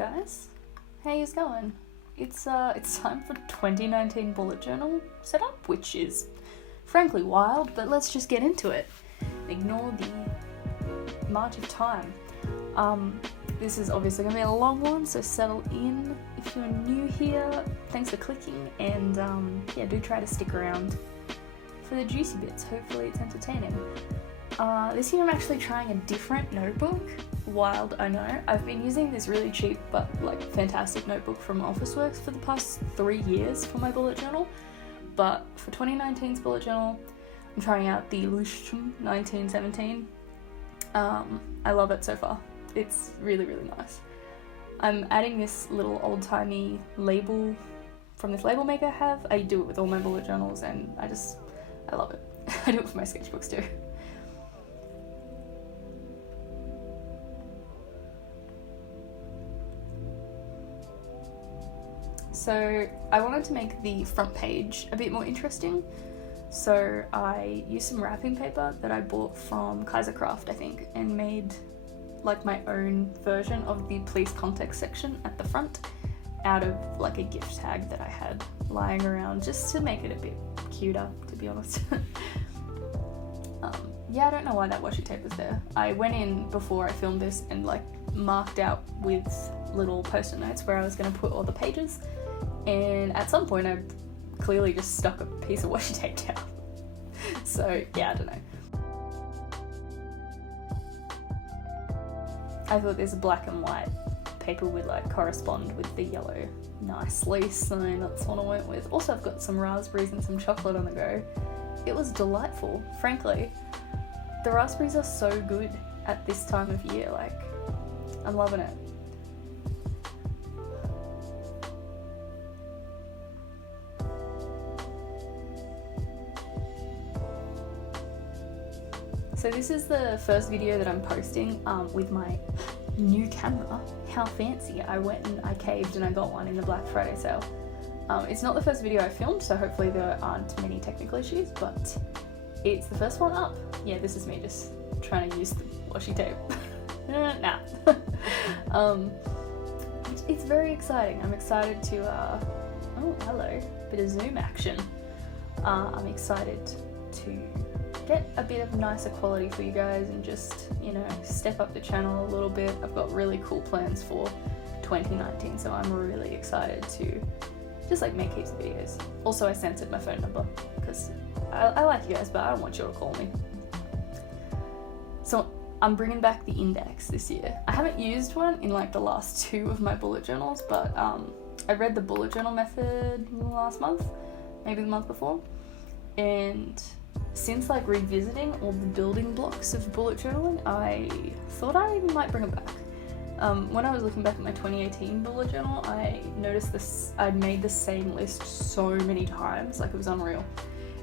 guys, how yous going? It's time for 2019 bullet journal setup, which is frankly wild, but let's just get into it. Ignore the march of time. This is obviously going to be a long one, so settle in. If you're new here, thanks for clicking, and do try to stick around for the juicy bits. Hopefully it's entertaining. This year I'm actually trying a different notebook. Wild, I know. I've been using this really cheap but fantastic notebook from Officeworks for the past 3 years for my bullet journal, but for 2019's bullet journal I'm trying out the Leuchtturm 1917. I love it so far. It's really, really nice. I'm adding this little old-timey label from this label maker I have. I do it with all my bullet journals and I love it. I do it for my sketchbooks too. So I wanted to make the front page a bit more interesting, so I used some wrapping paper that I bought from Kaisercraft, I think, and made my own version of the please contact section at the front out of a gift tag that I had lying around, just to make it a bit cuter, to be honest. I don't know why that washi tape was there. I went in before I filmed this and marked out with little post-it notes where I was going to put all the pages, and at some point I clearly just stuck a piece of washi tape down. So I don't know. I thought this black and white paper would correspond with the yellow nicely, so that's what I went with. Also, I've got some raspberries and some chocolate on the go. It was delightful, frankly. The raspberries are so good at this time of year, I'm loving it. So this is the first video that I'm posting with my new camera. How fancy. I went and I caved and I got one in the Black Friday sale. It's not the first video I filmed, so hopefully there aren't many technical issues, but it's the first one up. Yeah, this is me just trying to use the washi tape. Nah. It's very exciting. I'm excited to, oh hello, bit of zoom action. I'm excited to get a bit of nicer quality for you guys and just, step up the channel a little bit. I've got really cool plans for 2019, so I'm really excited to just make heaps of videos. Also, I censored my phone number because I like you guys, but I don't want you to call me. So I'm bringing back the index this year. I haven't used one in the last 2 of my bullet journals, but I read the bullet journal method last month, maybe the month before, and since revisiting all the building blocks of bullet journaling, I thought I might bring it back. When I was looking back at my 2018 bullet journal, I noticed this. I'd made the same list so many times, it was unreal,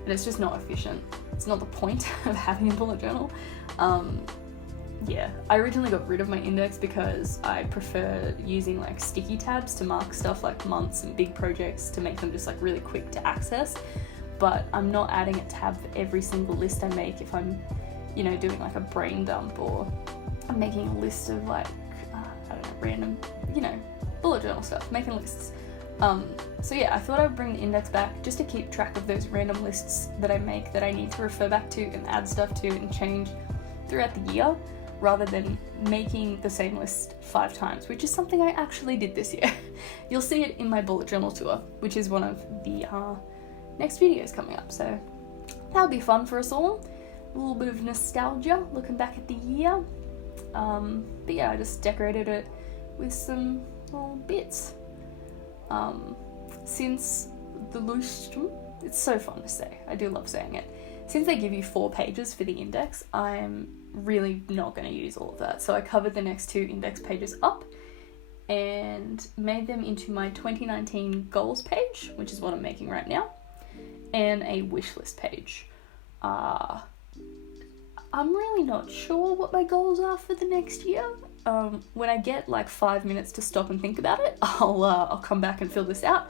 and it's just not efficient. It's not the point of having a bullet journal. I originally got rid of my index because I prefer using sticky tabs to mark stuff like months and big projects to make them just really quick to access. But I'm not adding a tab for every single list I make if I'm, doing a brain dump, or I'm making a list of I don't know, random, bullet journal stuff, making lists. I thought I would bring the index back just to keep track of those random lists that I make that I need to refer back to and add stuff to and change throughout the year, rather than making the same list 5 times, which is something I actually did this year. You'll see it in my bullet journal tour, which is one of the next videos coming up, so that'll be fun for us all. A little bit of nostalgia looking back at the year. I just decorated it with some little bits. Since the Leuchtturm, it's so fun to say, I do love saying it. Since they give you 4 pages for the index, I'm really not going to use all of that, so I covered the next 2 index pages up and made them into my 2019 goals page, which is what I'm making right now, and a wish list page. I'm really not sure what my goals are for the next year. When I get 5 minutes to stop and think about it, I'll come back and fill this out.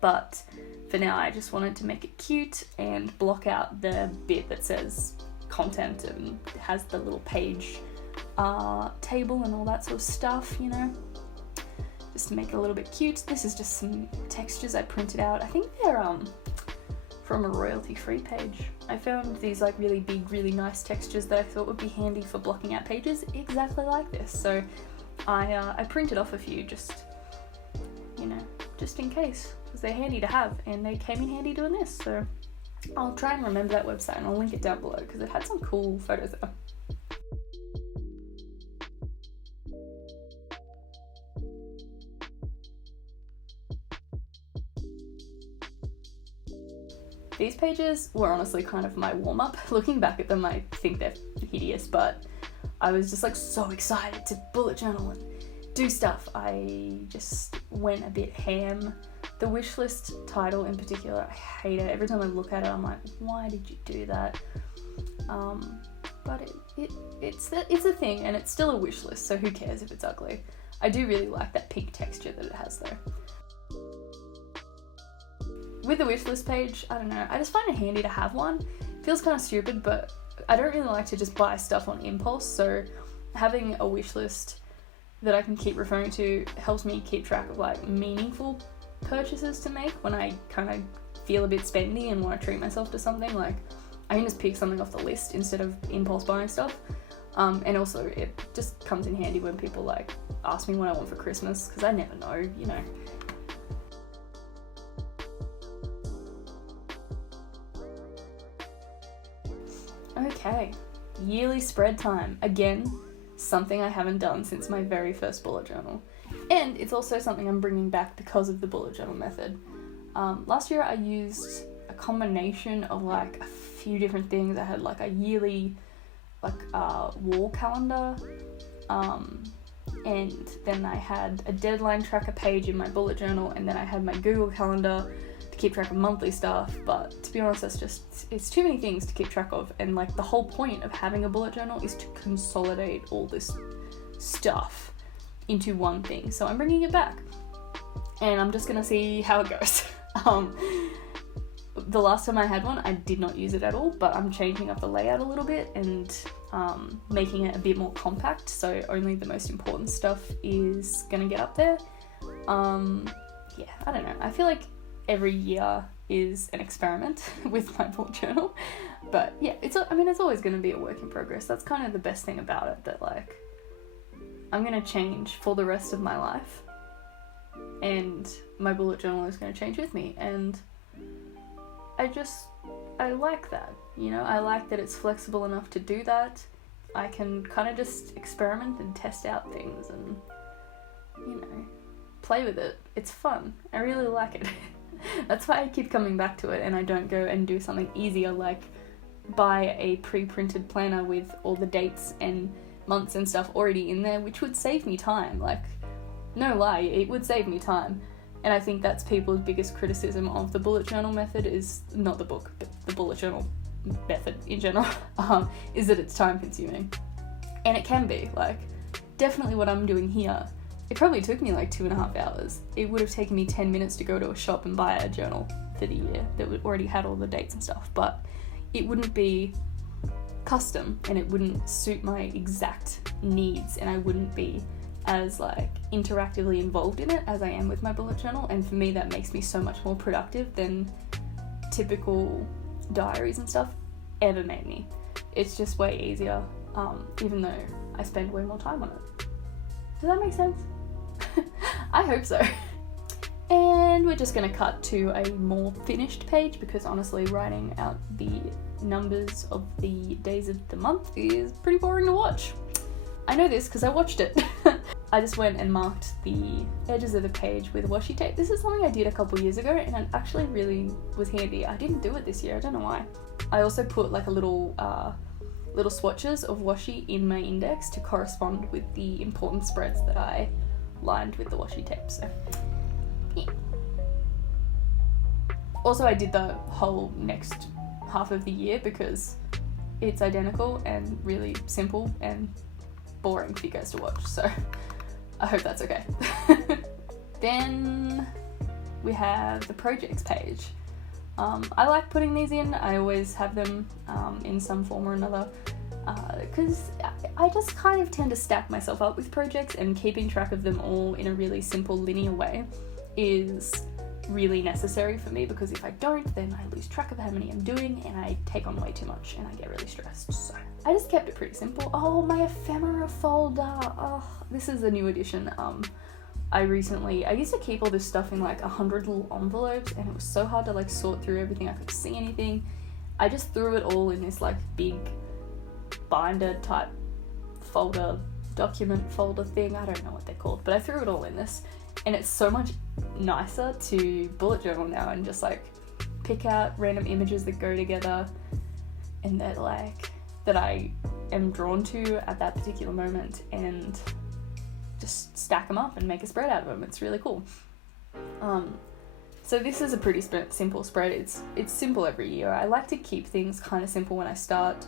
But for now, I just wanted to make it cute and block out the bit that says content and has the little page table and all that sort of stuff, just to make it a little bit cute. This is just some textures I printed out. I think they're from a royalty-free page. I found these like really big, really nice textures that I thought would be handy for blocking out pages exactly like this. So I printed off a few just in case, because they're handy to have, and they came in handy doing this. So I'll try and remember that website and I'll link it down below because it had some cool photos there. These pages were honestly kind of my warm-up. Looking back at them, I think they're hideous, but I was just like so excited to bullet journal and do stuff. I just went a bit ham. The wish list title in particular, I hate it. Every time I look at it, I'm like, why did you do that? But it's a thing, and it's still a wish list, so who cares if it's ugly? I do really like that pink texture that it has though. With the wishlist page, I don't know, I just find it handy to have one. It feels kind of stupid, but I don't really like to just buy stuff on impulse, so having a wishlist that I can keep referring to helps me keep track of like meaningful purchases to make when I kind of feel a bit spendy and want to treat myself to something. Like, I can just pick something off the list instead of impulse buying stuff. And also it just comes in handy when people like ask me what I want for Christmas, because I never know, you know. Okay, yearly spread time. Again, something I haven't done since my very first bullet journal. And it's also something I'm bringing back because of the bullet journal method. Last year I used a combination of like a few different things. I had like a yearly wall calendar, and then I had a deadline tracker page in my bullet journal, and then I had my Google Calendar to keep track of monthly stuff. But to be honest, it's too many things to keep track of, and like the whole point of having a bullet journal is to consolidate all this stuff into one thing. So I'm bringing it back, and I'm just gonna see how it goes. The last time I had one, I did not use it at all, but I'm changing up the layout a little bit and making it a bit more compact, so only the most important stuff is gonna get up there. Yeah, I don't know. I feel like every year is an experiment with my bullet journal, but yeah, it's always gonna be a work in progress. That's kind of the best thing about it, that like I'm gonna change for the rest of my life, and my bullet journal is gonna change with me, and I like that, you know. I like that it's flexible enough to do that. I can kind of just experiment and test out things and, you know, play with it. It's fun. I really like it. That's why I keep coming back to it, and I don't go and do something easier like buy a pre-printed planner with all the dates and months and stuff already in there, which would save me time. Like, no lie, it would save me time. And I think that's people's biggest criticism of the bullet journal method, is not the book, but the bullet journal method in general, is that it's time consuming. And it can be, like, definitely what I'm doing here. It probably took me like 2.5 hours. It would have taken me 10 minutes to go to a shop and buy a journal for the year that already had all the dates and stuff, but it wouldn't be custom, and it wouldn't suit my exact needs, and I wouldn't be as like interactively involved in it as I am with my bullet journal. And for me, that makes me so much more productive than typical diaries and stuff ever made me. It's just way easier, even though I spend way more time on it. Does that make sense? I hope so. And we're just gonna cut to a more finished page, because honestly, writing out the numbers of the days of the month is pretty boring to watch. I know this because I watched it. I just went and marked the edges of the page with washi tape. This is something I did a couple years ago, and it actually really was handy. I didn't do it this year, I don't know why. I also put like a little swatches of washi in my index to correspond with the important spreads that I lined with the washi tape, so yeah. Also, I did the whole next half of the year because it's identical and really simple and boring for you guys to watch, so I hope that's okay. Then we have the projects page. I like putting these in. I always have them in some form or another. because I just kind of tend to stack myself up with projects, and keeping track of them all in a really simple linear way is really necessary for me, because if I don't, then I lose track of how many I'm doing and I take on way too much and I get really stressed. So I just kept it pretty simple. Oh, my ephemera folder. Oh, this is a new addition. I used to keep all this stuff in like 100 little envelopes, and it was so hard to like sort through everything. I couldn't see anything. I just threw it all in this like big binder type folder, document folder thing. I don't know what they're called, but I threw it all in this, and it's so much nicer to bullet journal now and just like pick out random images that go together and that I am drawn to at that particular moment, and just stack them up and make a spread out of them. It's really cool. So this is a pretty simple spread. It's simple every year. I like to keep things kind of simple when I start,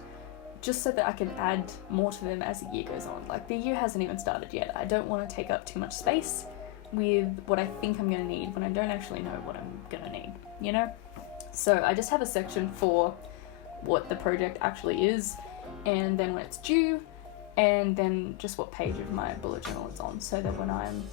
just so that I can add more to them as the year goes on. Like, the year hasn't even started yet. I don't want to take up too much space with what I think I'm going to need when I don't actually know what I'm going to need, you know? So I just have a section for what the project actually is, and then when it's due, and then just what page of my bullet journal it's on, so that when I'm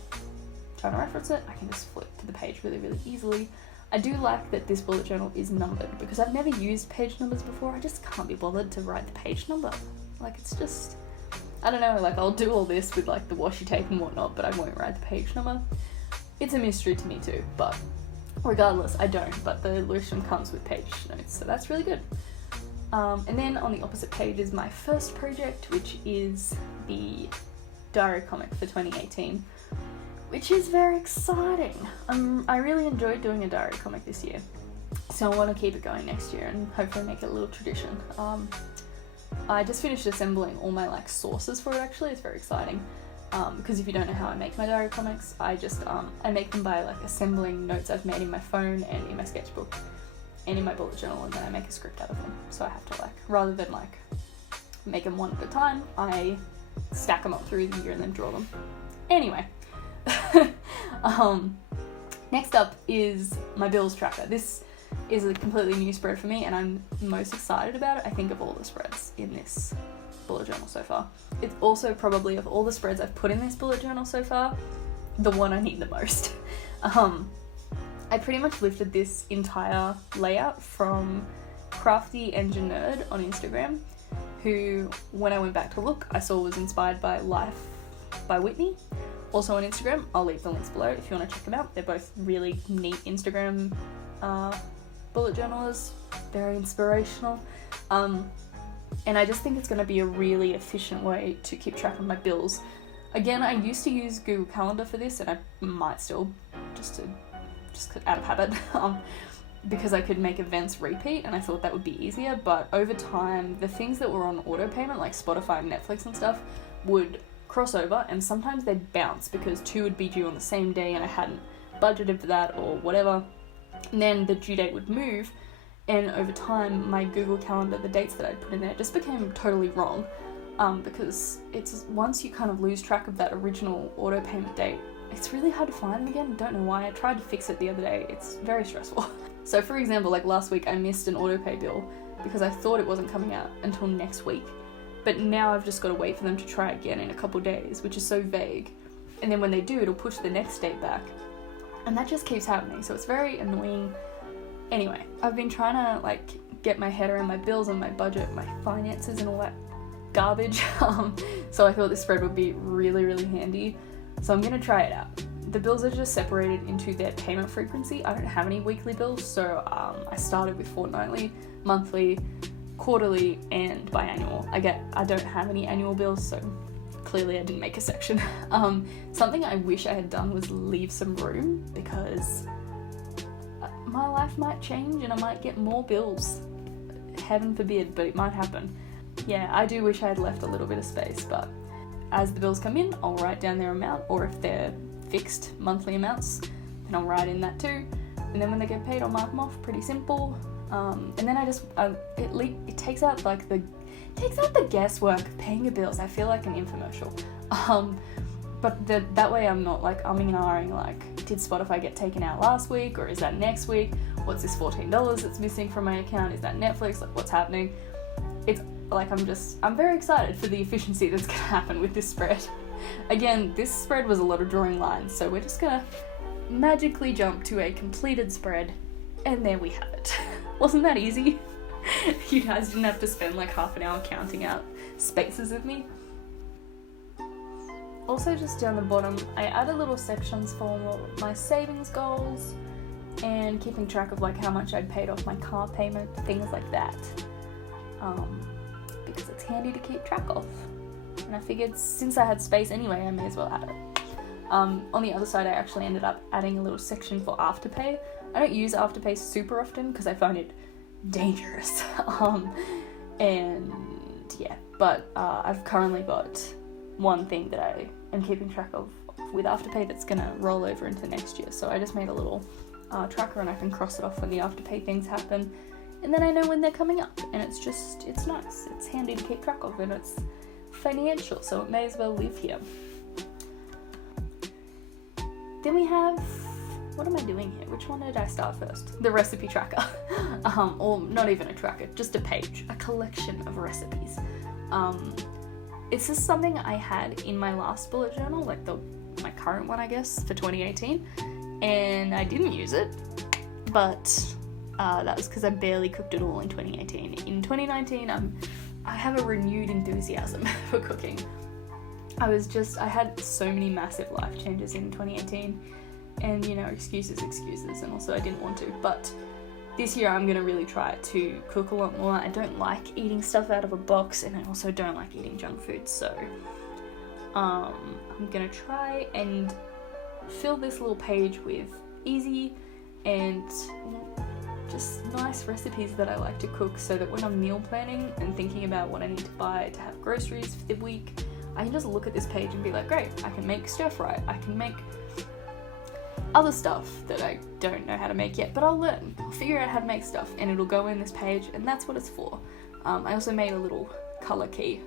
trying to reference it, I can just flip to the page really, really easily. I do like that this bullet journal is numbered, because I've never used page numbers before. I just can't be bothered to write the page number. Like, it's just, I don't know, like, I'll do all this with like the washi tape and whatnot, but I won't write the page number. It's a mystery to me too, but regardless, I don't. But the Leuchtturm comes with page notes, so that's really good. And then on the opposite page is my first project, which is the diary comic for 2018, which is very exciting. I really enjoyed doing a diary comic this year, so I want to keep it going next year and hopefully make it a little tradition. I just finished assembling all my like sources for it. Actually, it's very exciting, because if you don't know how I make my diary comics, I just I make them by like assembling notes I've made in my phone and in my sketchbook and in my bullet journal, and then I make a script out of them. So I have to, like, rather than like make them one at a time, I stack them up through the year and then draw them. Anyway, next up is my bills tracker. This is a completely new spread for me, and I'm most excited about it, I think, of all the spreads in this bullet journal so far. It's also probably, of all the spreads I've put in this bullet journal so far, the one I need the most. I pretty much lifted this entire layout from Crafty Engine Nerd on Instagram, who, when I went back to look, I saw was inspired by Life by Whitney, also on Instagram. I'll leave the links below if you want to check them out. They're both really neat Instagram bullet journalers, very inspirational. And I just think it's going to be a really efficient way to keep track of my bills. Again, I used to use Google Calendar for this, and I might still, just out of habit, because I could make events repeat, and I thought that would be easier. But over time, the things that were on auto payment, like Spotify and Netflix and stuff, would cross over, and sometimes they'd bounce because 2 would be due on the same day and I hadn't budgeted for that or whatever. And then the due date would move, and over time my Google Calendar, the dates that I'd put in there just became totally wrong, because it's, once you kind of lose track of that original auto payment date, it's really hard to find them again. I don't know why. I tried to fix it the other day. It's very stressful. So for example, like last week I missed an auto pay bill because I thought it wasn't coming out until next week, but now I've just got to wait for them to try again in a couple days, which is so vague. And then when they do, it'll push the next date back, and that just keeps happening, so it's very annoying. Anyway, I've been trying to like get my head around my bills and my budget, my finances and all that garbage, so I thought this spread would be really, really handy. So I'm going to try it out. The bills are just separated into their payment frequency. I don't have any weekly bills, so I started with fortnightly, monthly, quarterly, and biannual. I don't have any annual bills, so clearly I didn't make a section. Something I wish I had done was leave some room, because my life might change and I might get more bills. Heaven forbid, but it might happen. Yeah, I do wish I had left a little bit of space, but as the bills come in, I'll write down their amount, or if they're fixed monthly amounts, then I'll write in that too. And then when they get paid, I'll mark them off. Pretty simple. And then I just it takes out the guesswork of paying your bills. I feel like an infomercial. But that way I'm not like umming and ahhing, like, did Spotify get taken out last week, or is that next week? What's this $14 that's missing from my account? Is that Netflix? Like, what's happening? It's like, I'm very excited for the efficiency that's gonna happen with this spread. Again, this spread was a lot of drawing lines, so we're just gonna magically jump to a completed spread, and there we have it. Wasn't that easy? You guys didn't have to spend like half an hour counting out spaces with me. Also, just down the bottom, I added little sections for my savings goals and keeping track of like how much I'd paid off my car payment, things like that. Because it's handy to keep track of. And I figured since I had space anyway, I may as well add it. On the other side, I actually ended up adding a little section for Afterpay. I don't use Afterpay super often because I find it dangerous. And yeah, but I've currently got one thing that I am keeping track of with Afterpay that's gonna roll over into next year. So I just made a little tracker, and I can cross it off when the Afterpay things happen, and then I know when they're coming up, and it's nice. It's handy to keep track of, and it's financial, so it may as well live here. Then we have, what am I doing here? Which one did I start first? The recipe tracker. Or not even a tracker, just a page, a collection of recipes. It's just something I had in my last bullet journal, like my current one, I guess, for 2018, and I didn't use it, but that was because I barely cooked at all in 2018. In 2019, I have a renewed enthusiasm for cooking. I had so many massive life changes in 2018, and excuses, and also I didn't want to, but this year I'm going to really try to cook a lot more. I don't like eating stuff out of a box, and I also don't like eating junk food, so I'm going to try and fill this little page with easy and just nice recipes that I like to cook, so that when I'm meal planning and thinking about what I need to buy to have groceries for the week, I can just look at this page and be like, great, I can make stir fry, I can make other stuff that I don't know how to make yet, but I'll learn. I'll figure out how to make stuff, and it'll go in this page, and that's what it's for. I also made a little colour key,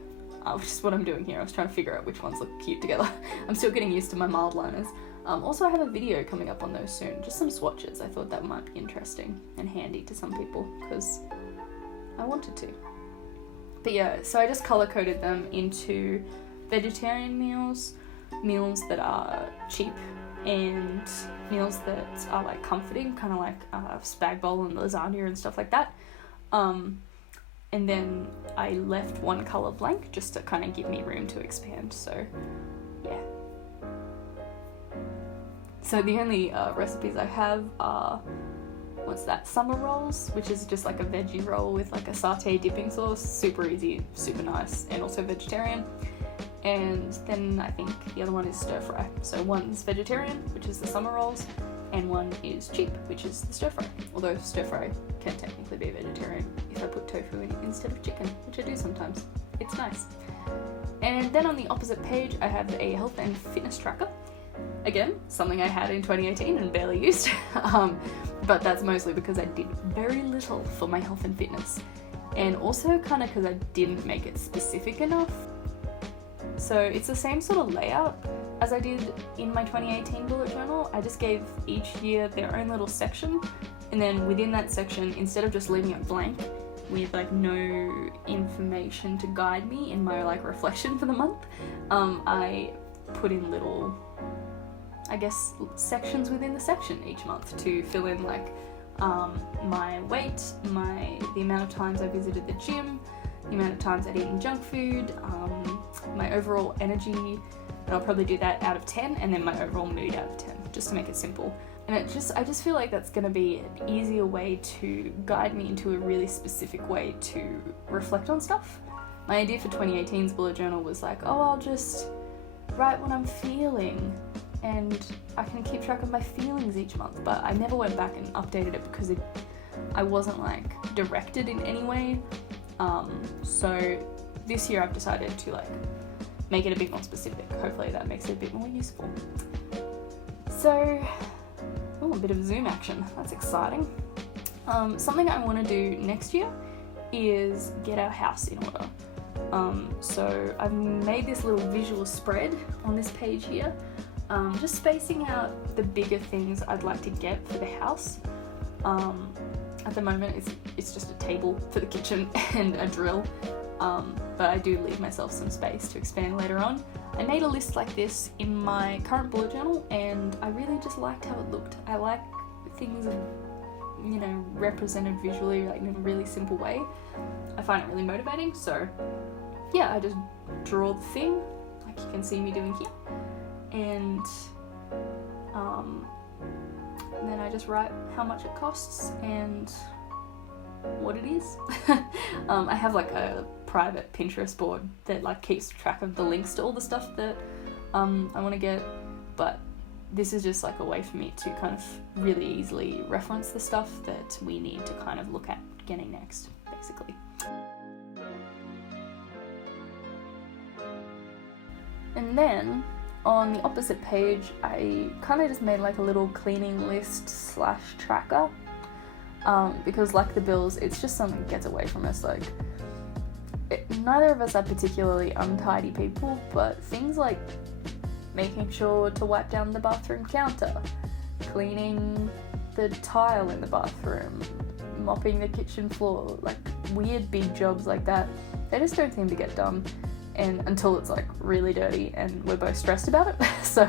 which is what I'm doing here. I was trying to figure out which ones look cute together. I'm still getting used to my mild liners. Also, I have a video coming up on those soon, just some swatches. I thought that might be interesting and handy to some people, because I wanted to. But yeah, so I just colour-coded them into vegetarian meals that are cheap, and meals that are like comforting, kind of like spag bowl and lasagna and stuff like that. And then I left one colour blank just to kind of give me room to expand, so yeah. So the only recipes I have are, summer rolls, which is just like a veggie roll with like a satay dipping sauce, super easy, super nice, and also vegetarian. And then I think the other one is stir fry. So one's vegetarian, which is the summer rolls, and one is cheap, which is the stir fry. Although stir fry can technically be vegetarian if I put tofu in it instead of chicken, which I do sometimes. It's nice. And then on the opposite page, I have a health and fitness tracker. Again, something I had in 2018 and barely used, but that's mostly because I did very little for my health and fitness, and also kind of because I didn't make it specific enough. So it's the same sort of layout as I did in my 2018 bullet journal. I just gave each year their own little section, and then within that section, instead of just leaving it blank with like no information to guide me in my like reflection for the month, I put in little, I guess, sections within the section each month to fill in like my weight, the amount of times I visited the gym, the amount of times I'd eaten junk food, my overall energy, and I'll probably do that out of 10, and then my overall mood out of 10, just to make it simple. And I just feel like that's going to be an easier way to guide me into a really specific way to reflect on stuff. My idea for 2018's bullet journal was like, I'll just write what I'm feeling, and I can keep track of my feelings each month, but I never went back and updated it because I wasn't like directed in any way. So this year I've decided to like make it a bit more specific. Hopefully that makes it a bit more useful. So, a bit of Zoom action. That's exciting. Something I want to do next year is get our house in order. So I've made this little visual spread on this page here, just spacing out the bigger things I'd like to get for the house. At the moment it's just a table for the kitchen and a drill, but I do leave myself some space to expand later on. I made a list like this in my current bullet journal, and I really just liked how it looked. I like things, you know, represented visually, like in a really simple way. I find it really motivating, so yeah, I just draw the thing, like you can see me doing here, and then I just write how much it costs and what it is. I have like a private Pinterest board that like keeps track of the links to all the stuff that I want to get, but this is just like a way for me to kind of really easily reference the stuff that we need to kind of look at getting next, basically. And then on the opposite page, I kind of just made like a little cleaning list slash tracker, because like the bills, it's just something that gets away from us. Like, neither of us are particularly untidy people, but things like making sure to wipe down the bathroom counter, cleaning the tile in the bathroom, mopping the kitchen floor, like weird big jobs like that, they just don't seem to get done, and until it's like really dirty and we're both stressed about it. So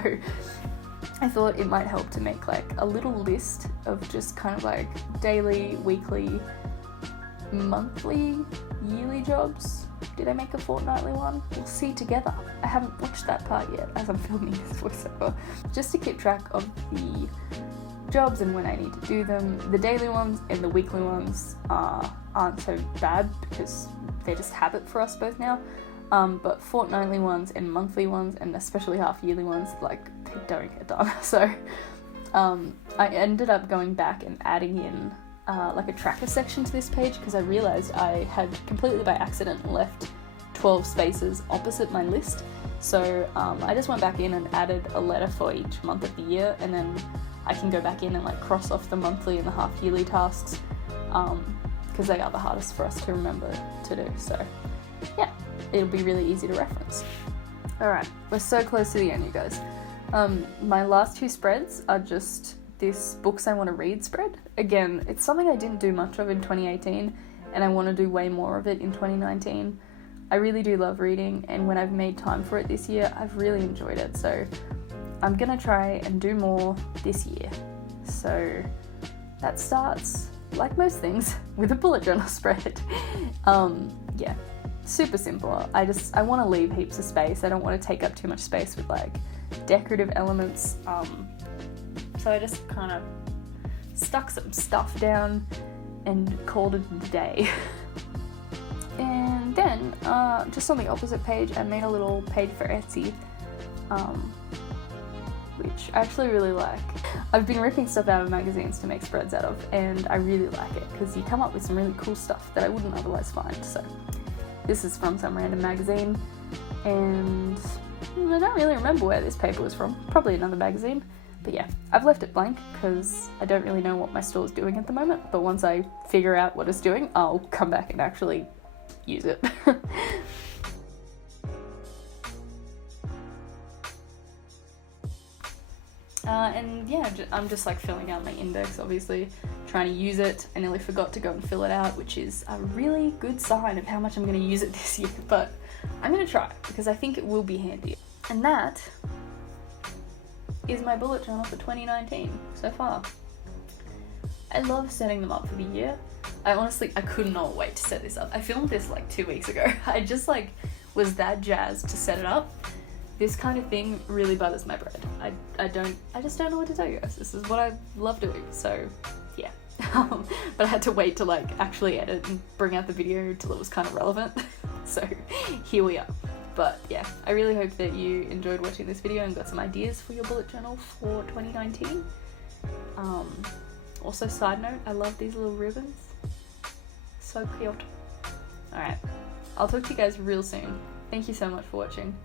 I thought it might help to make like a little list of just kind of like daily, weekly, monthly, yearly jobs. Did I make a fortnightly one? We'll see together. I haven't watched that part yet as I'm filming this voiceover. Just to keep track of the jobs and when I need to do them. The daily ones and the weekly ones aren't so bad because they're just habit for us both now. But fortnightly ones and monthly ones, and especially half-yearly ones, like, they don't get done. So I ended up going back and adding in like a tracker section to this page, because I realized I had completely by accident left 12 spaces opposite my list. So I just went back in and added a letter for each month of the year, and then I can go back in and like cross off the monthly and the half-yearly tasks, because they are the hardest for us to remember to do. So yeah, it'll be really easy to reference. Alright, we're so close to the end, you guys. My last two spreads are just this books I want to read spread. Again, it's something I didn't do much of in 2018, and I want to do way more of it in 2019. I really do love reading, and when I've made time for it this year, I've really enjoyed it. So I'm gonna try and do more this year. So that starts, like most things, with a bullet journal spread. Yeah, super simple. I want to leave heaps of space. I don't want to take up too much space with like decorative elements. So I just kind of stuck some stuff down and called it a day. And then, just on the opposite page, I made a little page for Etsy, which I actually really like. I've been ripping stuff out of magazines to make spreads out of, and I really like it because you come up with some really cool stuff that I wouldn't otherwise find. So this is from some random magazine, and I don't really remember where this paper was from. Probably another magazine. But yeah, I've left it blank because I don't really know what my store's doing at the moment, but once I figure out what it's doing, I'll come back and actually use it. And yeah, I'm just like filling out my index, obviously, trying to use it. I nearly forgot to go and fill it out, which is a really good sign of how much I'm going to use it this year, but I'm going to try because I think it will be handy. And that is my bullet journal for 2019 so far. I love setting them up for the year. I could not wait to set this up. I filmed this like 2 weeks ago. I just like was that jazzed to set it up. This kind of thing really butters my bread. I just don't know what to tell you guys. This is what I love doing, so yeah. But I had to wait to like actually edit and bring out the video till it was kind of relevant. So here we are. But yeah, I really hope that you enjoyed watching this video and got some ideas for your bullet journal for 2019. Also, side note, I love these little ribbons. So cute. Alright, I'll talk to you guys real soon. Thank you so much for watching.